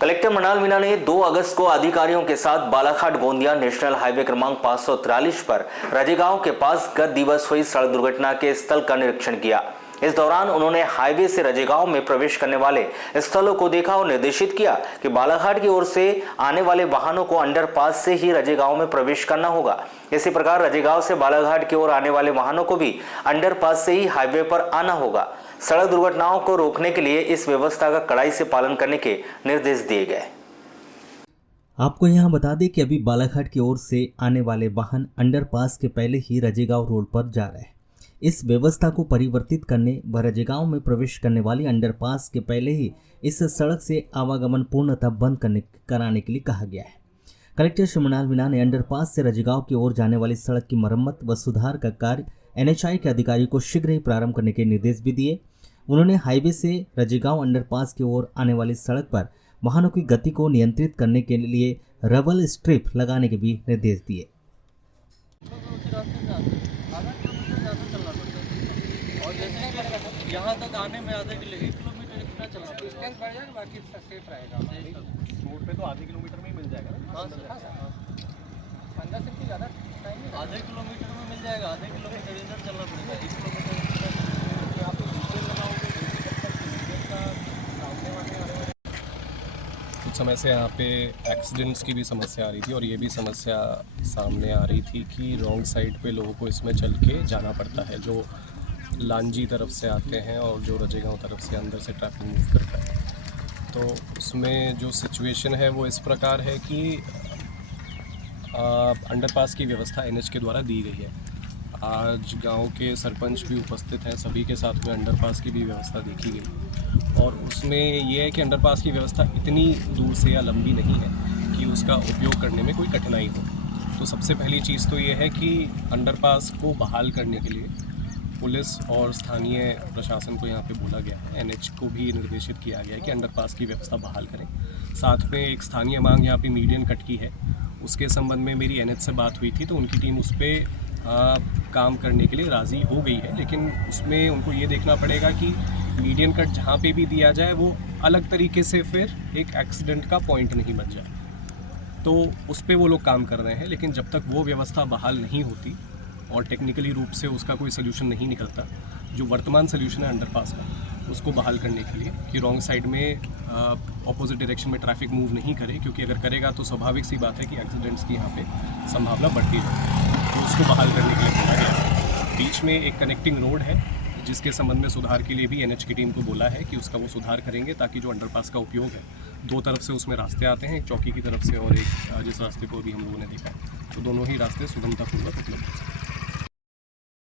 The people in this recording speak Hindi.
कलेक्टर मृणाल मीणा ने 2 अगस्त को अधिकारियों के साथ बालाघाट गोंदिया नेशनल हाईवे क्रमांक 543 पर रजेगांव के पास गत दिवस हुई सड़क दुर्घटना के स्थल का निरीक्षण किया। इस दौरान उन्होंने हाईवे से रजेगांव में प्रवेश करने वाले स्थलों को देखा और निर्देशित किया कि बालाघाट की ओर से आने वाले वाहनों को अंडरपास से ही रजेगांव में प्रवेश करना होगा। इसी प्रकार रजेगांव से बालाघाट की ओर आने वाले वाहनों को भी अंडरपास से ही हाईवे पर आना होगा। सड़क दुर्घटनाओं को रोकने के लिए इस व्यवस्था का कड़ाई से पालन करने के निर्देश दिए गए। आपको यहां बता दें कि अभी बालाघाट की ओर से आने वाले वाहन अंडरपास के पहले ही रजेगांव रोड पर जा रहे हैं। इस व्यवस्था को परिवर्तित करने व रजेगांव में प्रवेश करने वाली अंडरपास के पहले ही इस सड़क से आवागमन पूर्णतः बंद कराने के लिए कहा गया है। कलेक्टर श्री मृणाल मीणा ने अंडरपास से रजेगांव की ओर जाने वाली सड़क की मरम्मत व सुधार का कार्य NHAI के अधिकारी को शीघ्र ही प्रारंभ करने के निर्देश भी दिए। उन्होंने हाईवे से रजेगांव अंडरपास की ओर आने वाली सड़क पर वाहनों की गति को नियंत्रित करने के लिए रबल स्ट्रिप लगाने के भी निर्देश दिए। और जैसे यहाँ तक आने में आधे किलोमीटर कितना चलना पड़ेगा? डिस्टेंस बढ़ जाएगा, बाकी सेफ रहेगा। रोड पे तो आधे किलोमीटर में ही मिल जाएगा ना? हाँ सर, अंदर से भी ज़्यादा टाइम नहीं, आधे किलोमीटर में मिल जाएगा। आधे किलोमीटर इधर चलना पड़ेगा, 1 किलोमीटर आप डिटेल लगाओगे कुछ समय से यहाँ पे एक्सीडेंट्स की भी समस्या आ रही थी और ये भी समस्या सामने आ रही थी कि रॉन्ग साइड पे लोगों को इसमें चल के जाना पड़ता है, जो लांजी तरफ से आते हैं और जो रजेगांव तरफ से अंदर से ट्रैफिक मूव करता है। तो उसमें जो सिचुएशन है वो इस प्रकार है कि अंडरपास की व्यवस्था NH के द्वारा दी गई है। आज गांव के सरपंच भी उपस्थित हैं, सभी के साथ में अंडरपास की भी व्यवस्था देखी गई और उसमें ये है कि अंडरपास की व्यवस्था इतनी दूर से या लंबी नहीं है कि उसका उपयोग करने में कोई कठिनाई हो। तो सबसे पहली चीज़ तो ये है कि अंडरपास को बहाल करने के लिए पुलिस और स्थानीय प्रशासन को यहाँ पे बोला गया है, NH को भी निर्देशित किया गया है कि अंडरपास की व्यवस्था बहाल करें। साथ में एक स्थानीय मांग यहाँ पे मीडियन कट की है, उसके संबंध में मेरी NH से बात हुई थी तो उनकी टीम उस पर काम करने के लिए राज़ी हो गई है, लेकिन उसमें उनको ये देखना पड़ेगा कि मीडियन कट जहाँ पे भी दिया जाए वो अलग तरीके से फिर एक एक्सीडेंट का पॉइंट नहीं बन जाए। तो उस पर वो लोग काम कर रहे हैं, लेकिन जब तक वो व्यवस्था बहाल नहीं होती और टेक्निकली रूप से उसका कोई सोल्यूशन नहीं निकलता, जो वर्तमान सोल्यूशन है अंडरपास का, उसको बहाल करने के लिए कि रॉन्ग साइड में ऑपोजिट डायरेक्शन में ट्रैफिक मूव नहीं करे, क्योंकि अगर करेगा तो स्वाभाविक सी बात है कि एक्सीडेंट्स की यहाँ पे संभावना बढ़ती है। तो उसको बहाल करने के लिए बोला गया है। बीच में एक कनेक्टिंग रोड है जिसके संबंध में सुधार के लिए भी NH की टीम को बोला है कि उसका वो सुधार करेंगे, ताकि जो अंडरपास का उपयोग है, 2 तरफ से उसमें रास्ते आते हैं, एक चौकी की तरफ से और एक जिस रास्ते को भी हम लोगों ने देखा है, तो दोनों ही रास्ते सुगमतापूर्वक उपलब्ध हैं।